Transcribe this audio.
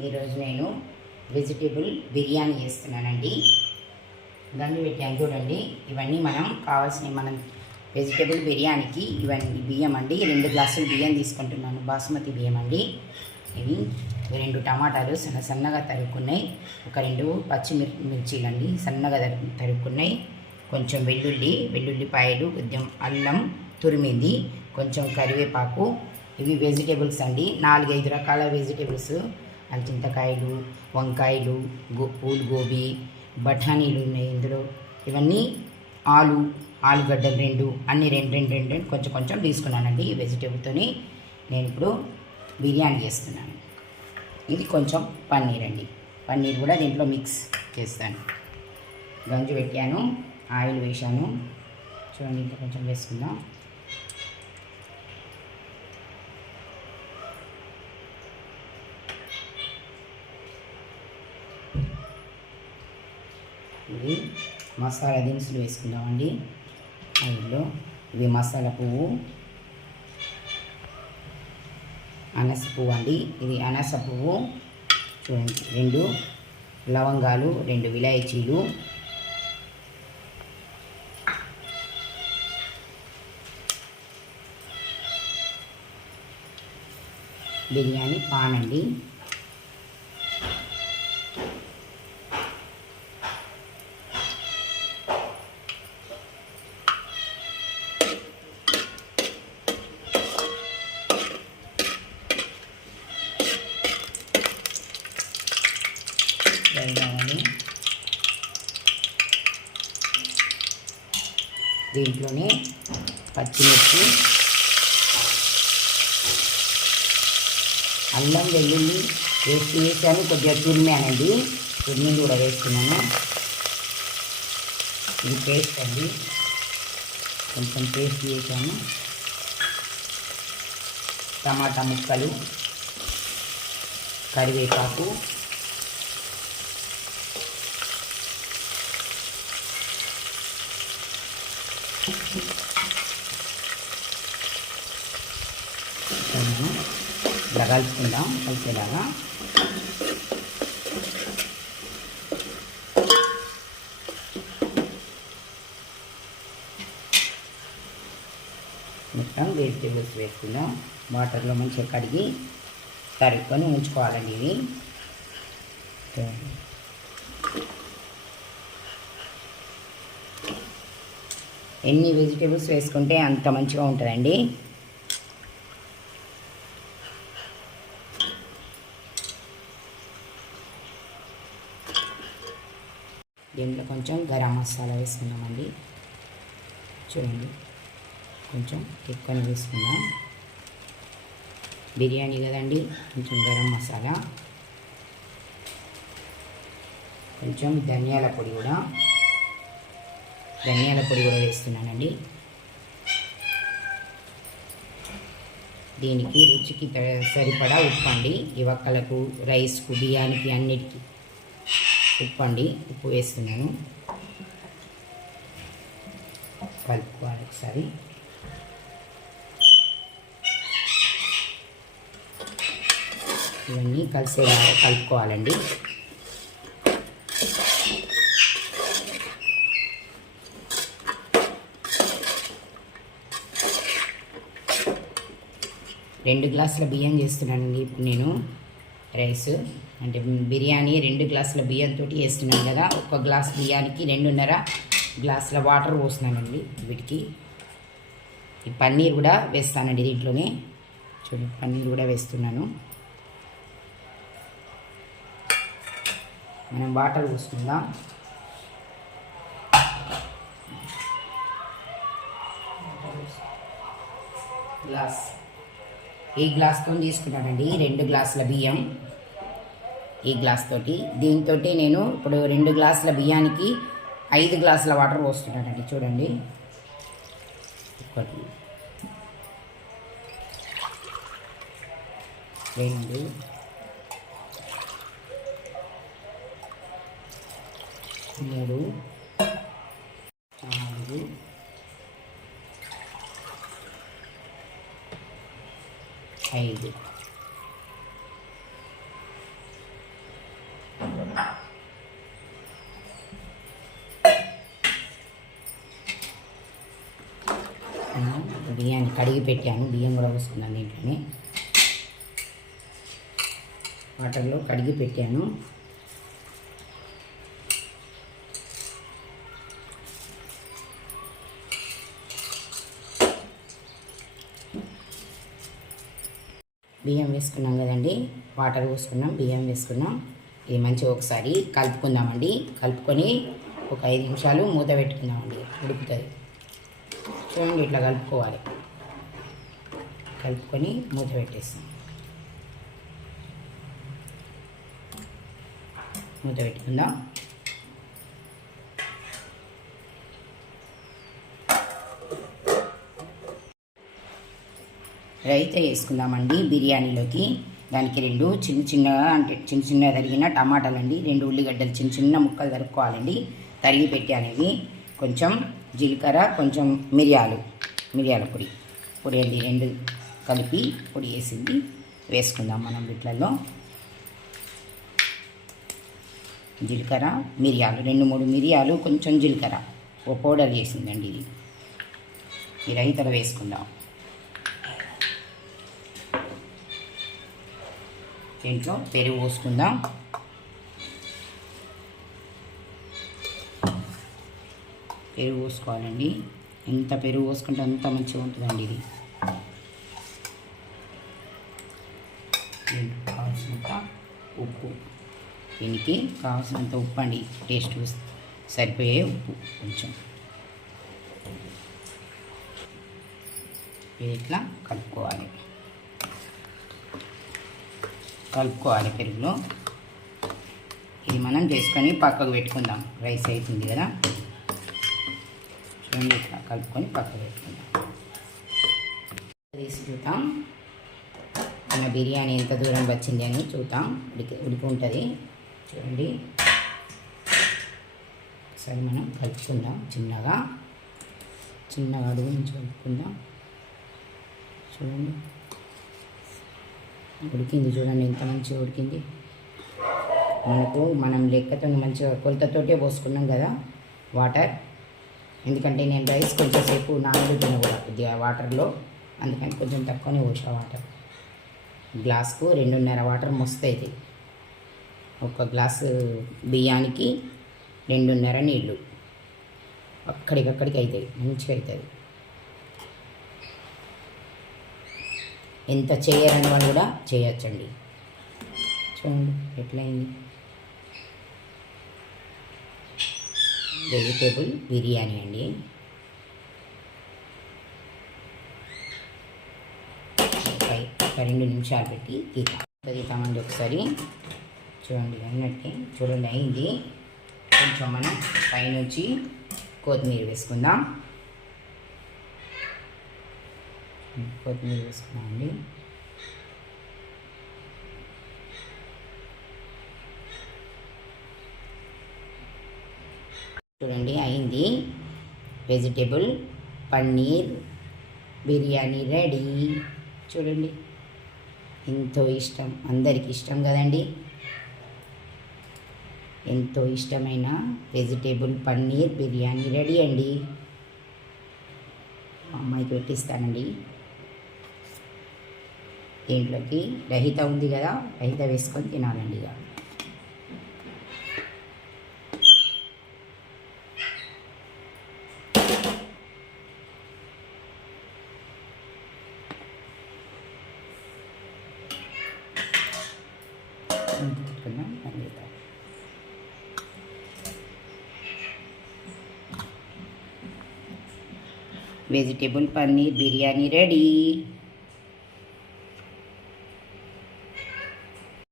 ఈరోజు నేను వెజిటేబుల్ బిర్యానీ చేస్తున్నానండి. గంజు పెట్టాను చూడండి. ఇవన్నీ మనం కావాల్సినవి వెజిటేబుల్ బిర్యానీకి ఇవన్నీ బియ్యం అండి. 2 గ్లాసులు బియ్యం తీసుకుంటున్నాను, బాస్మతి బియ్యం అండి. ఇవి 2 టమాటాలు సన్నగా తరుక్కున్నాయి, ఒక 2 పచ్చిమిర్చీలు అండి సన్నగా తరుక్కున్నాయి, కొంచెం వెల్లుల్లిపాయలు, కొంచెం అల్లం తురిమింది, కొంచెం కరివేపాకు. ఇవి వెజిటేబుల్స్ అండి, 4-5 రకాల వెజిటేబుల్స్. చింతకాయలు, వంకాయలు, పూల్ గోబీ, బఠానీలు ఉన్నాయి ఇందులో. ఇవన్నీ ఆలుగడ్డలు 2 అన్నీ రెండు కొంచెం తీసుకున్నానండి. ఈ వెజిటేబుల్తోని నేను ఇప్పుడు బిర్యానీ చేస్తున్నాను. ఇది కొంచెం పన్నీర్ అండి, పన్నీర్ కూడా దీంట్లో మిక్స్ చేస్తాను. గంజు పెట్టాను, ఆయిల్ వేసాను చూడండి. ఇంకా కొంచెం వేసుకుందాం. ఇవి మసాలా దినుసులు వేసుకుందామండి ఆయిల్లో. ఇవి మసాలా పువ్వు, అనాస పువ్వు అండి. ఇది అనాస పువ్వు చూడండి. 2 లవంగాలు, 2 విలాయచీలు, బిర్యానీ పాన్ అండి. దీంట్లోనే పచ్చిమిర్చి, అల్లం వెల్లుల్లి వేసాను, కొద్దిగా తురిమానండి, తురిమింది కూడా వేస్తున్నాను. ఇది పేస్ట్ అండి, కొంచెం పేస్ట్ వేసాను. టమాటా ముక్కలు, కరివేపాకు, ఇలా కలుపుకుందాం కలిసేలాగా. మొత్తం వెజిటేబుల్స్ వేసుకుందాం. వాటర్లో మంచిగా కడిగి తరుక్కొని ఉంచుకోవాలండి. ఇవి ఎన్ని వెజిటేబుల్స్ వేసుకుంటే అంత మంచిగా ఉంటుందండి. దీంట్లో కొంచెం గరం మసాలా వేసుకుందామండి. చూడండి, కొంచెం ఎక్కువనే వేసుకుందాం, బిర్యానీ కదండి. కొంచెం గరం మసాలా, కొంచెం ధనియాల పొడి కూడా వేస్తున్నానండి. దీనికి రుచికి సరిపడా ఉప్పు అండి. ఈ వక్కలకు, రైస్కు, బియ్యానికి అన్నిటికీ ఉప్పు వేస్తున్నాను. కలుపుకోవాలి ఒకసారి. ఇవన్నీ కలిసేలాగా కలుపుకోవాలండి. రెండు గ్లాసుల బియ్యం చేస్తున్నానండి ఇప్పుడు నేను. రైస్ అంటే బిర్యానీ 2 గ్లాసుల బియ్యంతో వేస్తున్నాను కదా. 1 గ్లాస్ బియ్యానికి 2.5 గ్లాసుల వాటర్ పోస్తున్నానండి వీటికి. ఈ పన్నీర్ కూడా వేస్తానండి దీంట్లోనే. చూడండి, పన్నీర్ కూడా వేస్తున్నాను. మనం వాటర్ పోసుకుందాం. ఈ గ్లాస్తో తీసుకున్నానండి 2 గ్లాసుల బియ్యం. ఈ గ్లాస్ తోటి, దీంతో నేను ఇప్పుడు 2 గ్లాసుల బియ్యానికి 5 గ్లాసుల వాటర్ పోస్తున్నానండి. చూడండి, 1 2 3 4 5 బియ్యాన్ని కడిగి పెట్టాను, బియ్యం కూడా పోసుకున్నాను దీంట్లోనే. వాటర్లో కడిగి పెట్టాను. బియ్యం వేసుకున్నాం కదండి, వాటర్ పోసుకున్నాం, బియ్యం వేసుకున్నాం. ఇది మంచిగా ఒకసారి కలుపుకుందామండి. కలుపుకొని ఒక 5 నిమిషాలు మూత పెట్టుకుందామండి, ఉడుకుతుంది. చూడండి, ఇట్లా కలుపుకోవాలి. కలుపుకొని మూత పెట్టేస్తాం. మూత పెట్టుకుందాం. రైతా వేసుకుందామండి బిర్యానీలోకి. దానికి 2 చిన్న చిన్నగా తరిగిన టమాటాలు అండి, 2 ఉల్లిగడ్డలు చిన్న చిన్న ముక్కలు తరుక్కోవాలండి. తరిగి పెట్టానేవి. కొంచెం జీలకర్ర, కొంచెం మిరియాల పొడి అండి, 2 కలిపి పొడి వేసింది వేసుకుందాం మనం వీటిలలో. జీలకర్ర, మిరియాలు 2-3 మిరియాలు, కొంచెం జీలకర్ర ఓ పౌడర్ చేసిందండి. ఇది ఈ రైతాలో వేసుకుందాం. దీంట్లో పెరుగు పోసుకుందాం. పెరుగు పోసుకోవాలండి. ఎంత పెరుగు పోసుకుంటే అంత మంచిగా ఉంటుందండి ఇది. దీనికి కావాల్సినంత ఉప్పు, దీనికి కావాల్సినంత ఉప్పు అండి, టేస్ట్ సరిపోయే ఉప్పు కొంచెం. ఇది ఇట్లా కలుపుకోవాలి పెరుగులో. ఇది మనం చేసుకొని పక్కకు పెట్టుకుందాం. రైస్ అవుతుంది కదా, చూడండి, ఇట్లా కలుపుకొని పక్కకు పెట్టుకుందాం. తీసి చూద్దాం మన బిర్యానీ ఎంత దూరం వచ్చింది అని చూద్దాం. ఉడికి ఉంటుంది చూడండి. సరే, మనం కలుపుకుందాం చిన్నగా అడుగు నుంచి కలుపుకుందాం. చూడండి, ఉడికింది. చూడండి ఎంత మంచిగా ఉడికింది. మనం లెక్కతో మంచిగా కొలతతోటే పోసుకున్నాం కదా వాటర్. ఎందుకంటే నేను రైస్ కొంచెం సేపు నానబెట్టిన కూడా కొద్దిగా వాటర్లో, అందుకని కొంచెం తక్కువనే పోసా వాటర్. గ్లాస్కు 2.5 వాటర్ మస్తు అవుతాయి. ఒక గ్లాసు బియ్యానికి 2.5 నీళ్ళు అక్కడికక్కడికి అవుతాయి, మంచిగా అవుతుంది. ఎంత చేయరని వాళ్ళు కూడా చేయొచ్చండి. చూడండి ఎట్లయింది. వెజిటేబుల్ బిర్యానీ అండి. ఒక 2 నిమిషాలు పెట్టి తీద్దామండి ఒకసారి. చూడండి అన్నట్టే, చూడండి అయింది. కొంచెం మనం పైనుంచి కొత్తిమీర వేసుకుందాం. కొత్తిమీర వేసుకున్నామండి. చూడండి అయింది. Vegetable paneer biryani ready. చూడండి ఎంతో ఇష్టం, అందరికీ ఇష్టం కదండి. ఎంతో ఇష్టమైన వెజిటేబుల్ పన్నీర్ బిర్యానీ రెడీ అండి. మా అమ్మాయికి పెట్టిస్తానండి. దీంట్లోకి రహిత ఉంది కదా, రహిత వేసుకొని తినాలండి. ఇక వెజిటేబుల్ పన్నీర్ బిర్యానీ రెడీ.